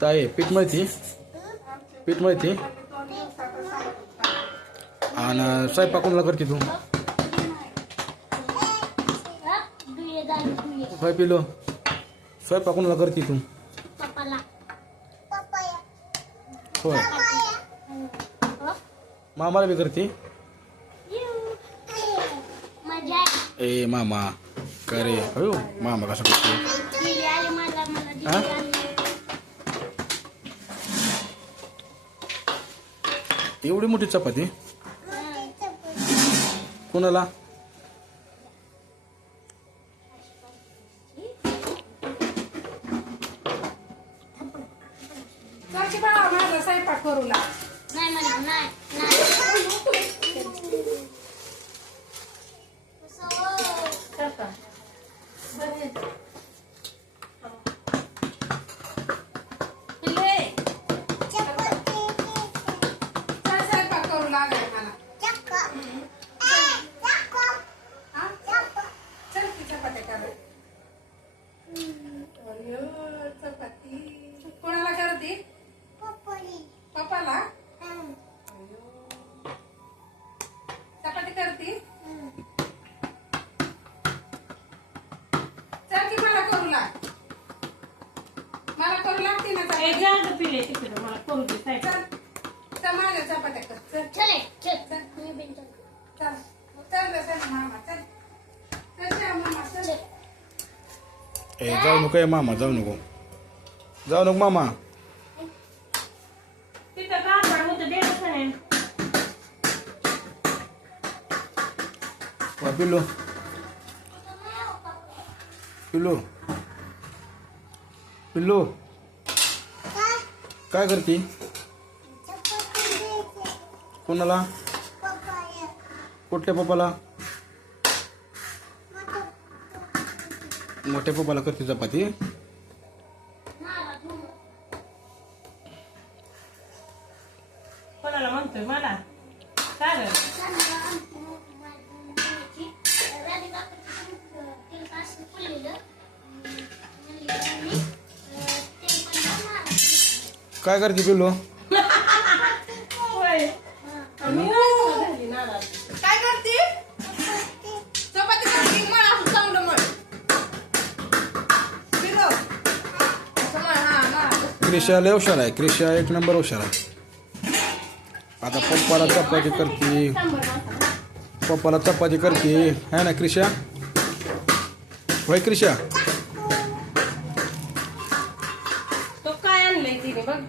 ताई पीठ मळती आणि स्वयंपाक कोणाला करते तू? होय पिलो, स्वयंपाक कोणाला करते तू? होय, मामाला बी करते? ए मामा करे अयो मामा कसा करतो? हा एवढी मोठी चपाती कोणाला? माझा स्वयंपाक करू लाग. चपाती कोणाला करते? पप्पाला. चपाती करते. चल की मला करू लाग. मला करू लागते ना चपाती. मला करू दे. चल चल माझ्या चपात्या कर. चल चल चल मामा चल चल मामा चल. ए जाऊ नको मामा, जाऊ नको मामा. पिल्लू पिल्लू पिल्लू काय करते? कोणाला? कुठल्या पप्पाला? मोठ्या पप्पाला करते चपाती? कोणाला म्हणतोय मला? काय काय करते पिल्लू? काय करते? चपाती करते. मळ असं चांगलं मळ. क्रिशा लय हुशार आहे, क्रिशा एक नंबर हुशार आहे. आता पप्पाला चपाती करते है ना क्रिशा? होय क्रिशा? तो काय आणलंय तिने बघ.